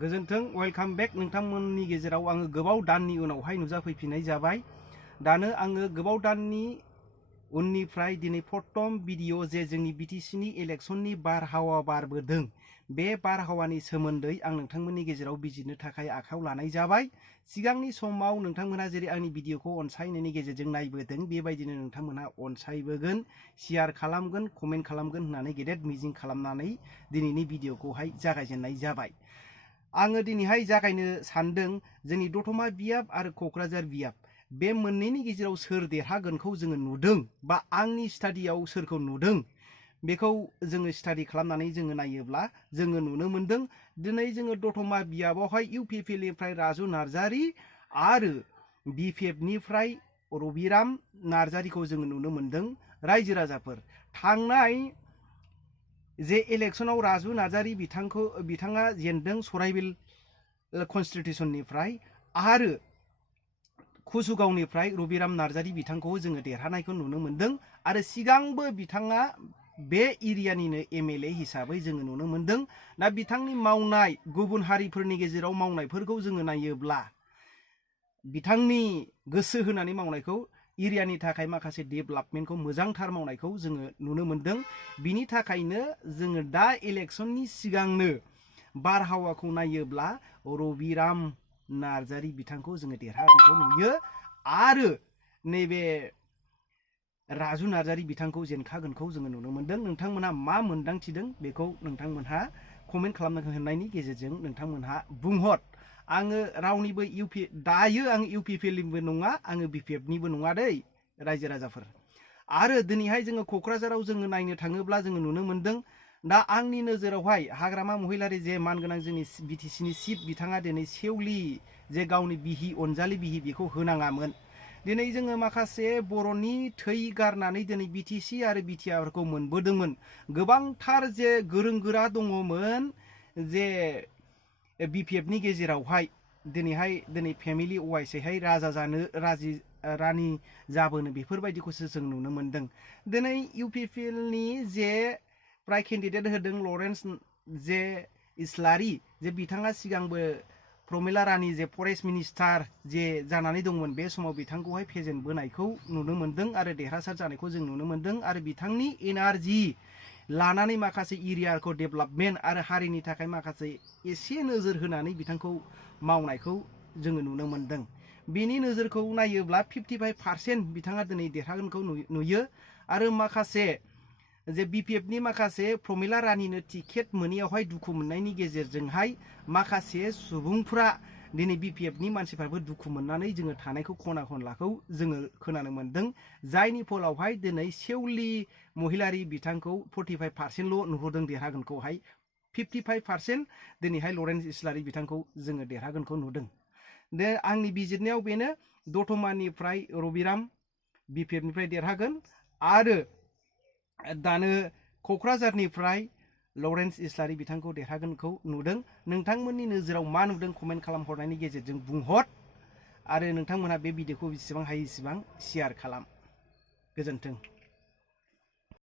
गोजोन्थों वेलकाम बेक नोंथांमोननि गेजेराव आङो गोबाव दाननि उनावहाय नुजाफैफिननाय जाबाय। दानो आङो गोबाव दाननि उननिफ्राय दिनै प्रथम भिडिअ जे जोंनि बिटिसिनि इलेक्शननि बारहावा बारबोदों बे बारहावानि सोमोन्दै आं नोंथांमोननि गेजेराव बिजिरनो थाखाय आखायाव लानाय जाबाय। सिगांनि समाव नोंथांमोनहा जेरै आंनि भिडिअखौ अनसायनायनि गेजेरजों नायबोदों बेबायदिनो नोंथांमोनहा अनसायबोगोन, शेयार खालामगोन, कमेन्ट खालामगोन होननानै गेदेर मिजिं खालामनानै दिनैनि भिडिअखौहाय जागायजेननाय जाबाय। आङो दिनैहाय जागायनो सानदों जोंनि दतमा बियाब आरो क'क्राझार बियाब बे मोननैनि गेजेराव सोर देरहागोनखौ जोङो नुदों बा आंनि स्टाडियाव सोरखौ नुदों बेखौ जोङो स्टाडि खालामनानै जोङो नायोब्ला जोङो नुनो मोनदों दिनै जोङो दतमा बियाबावहाय इउपिपिएलनिफ्राय राजु नार्जारी आरो बिपिएफनिफ्राय रबिराम नार्जारीखौ जोङो नुनो मोनदों। रायजो राजाफोर थांनाय जे इलेक्शनाव राजु नार्जारी बिथाङा जेनदों सराइबिल कन्स्टिटिउसननिफ्राय आरो कुसुगावनिफ्राय रबिराम नार्जारी बिथांखौ जोङो देरहानायखौ नुनो मोनदों आरो सिगांबो बिथाङा बे एरियानिनो एमएलए हिसाबै जोङो नुनो मोनदों। दा बिथांनि मावनाय गुबुन हारिफोरनि गेजेराव मावनायफोरखौ जोङो नायोब्ला बिथांनि गोसो होनानै मावनायखौ एरियानि थाखाय माखासे डेभेलपमेन्टखौ मोजांथार मावनायखौ जोङो नुनो मोनदों। बिनि थाखायनो जोङो दा इलेक्शननि सिगांनो बारहावाखौ नायोब्ला रबिराम नार्जारी बिथांखौ जोङो देरहानायखौ नुयो आरो नैबे राजु नार्जारी बिथांखौ जेनखागोनखौ जोङो नुनो मोनदों। नोंथांमोनहा मा मोनदांथिदों बेखौ नोंथांमोनहा कमेन्ट खालामनायनि गेजेरजों नोंथांमोनहा बुंहर। आङो रावनिबो दायो आं इउपिपिएलनिबो नङा, आङो बिपिएफनिबो नङा दै रायजो राजाफोर। आरो दिनैहाय जोङो क'क्राझाराव जोङो नायनो थाङोब्ला जोङो नुनो मोनदों दा आंनि नोजोरावहाय हाग्रामा महिलारि जे मानगोनां जोंनि बिटिसिनि चिफ बिथाङा दिनै सेवलि जे गावनि बिहि अनजालि बिहि बेखौ होनाङामोन। दिनै जोङो माखासे बर'नि थै गारनानै दिनै बिटिसि आरो बिटिआरखौ मोनबोदोंमोन। गोबांथार जे गोरों गोरा दङमोन जे बिपिएफनि गेजेरावहाय दिनै फेमिलि वाइसैहाय राजा जानो रानि जाबोनो बेफोरबायदिखौसो जों नुनो मोनदों। दिनै इउपिपिएलनि जे प्राइ केन्डिडेट होदों लरेन्स जे इस्लारि जे बिथाङा सिगांबो प्रमिला रानि जे फरेस्ट मिनिस्टार जे जानानै दंमोन बे समाव बिथांखौहाय फेजेनबोनायखौ नुनो मोनदों आरो देरहासार जानायखौ जों नुनो मोनदों आरो बिथांनि एनार्जि लानानै माखासे एरियाखौ डेभेलपमेन्ट आरो हारिनि थाखाय माखासे एसे नोजोर होनानै बिथांखौ मावनायखौ जोङो नुनो मोनदों। बेनि नोजोरखौ नायोब्ला 55% बिथाङा दिनै देरहागोनखौ नुयो आरो माखासे जे बिपिएफनि माखासे प्रमिला रानिनो टिकेट मोनैयावहाय दुखु मोननायनि गेजेरजोंहाय माखासे सुबुंफ्रा दिनै बिपिएफनि मानसिफ्राबो दुखु मोननानै जोङो थानायखौ खना खनलाखौ जोङो खोनानो मोनदों। जायनि फलावहाय दिनै सेवलि महिलारि बिथांखौ 45%ल' नुहुरदों देरहागोनखौहाय। 55% दिनैहाय लरेन्स इस्लारि बिथांखौ जोङो देरहागोनखौ नुदों। दे आंनि बिजिरनायाव बेनो दतमानिफ्राय रबिराम बिपिएफनिफ्राय देरहागोन आरो दानो क'क्राझारनिफ्राय लरेन्स इस्लारि बिथांखौ देरहागोनखौ नुदों। नोंथांमोननि नोजोराव मा नुदों कमेन्ट खालामहरनायनि गेजेरजों बुंहर आरो नोंथांमोनहा बे भिडिअखौ जेसेबां हायो एसेबां शेयार खालाम। गोजोन्थों।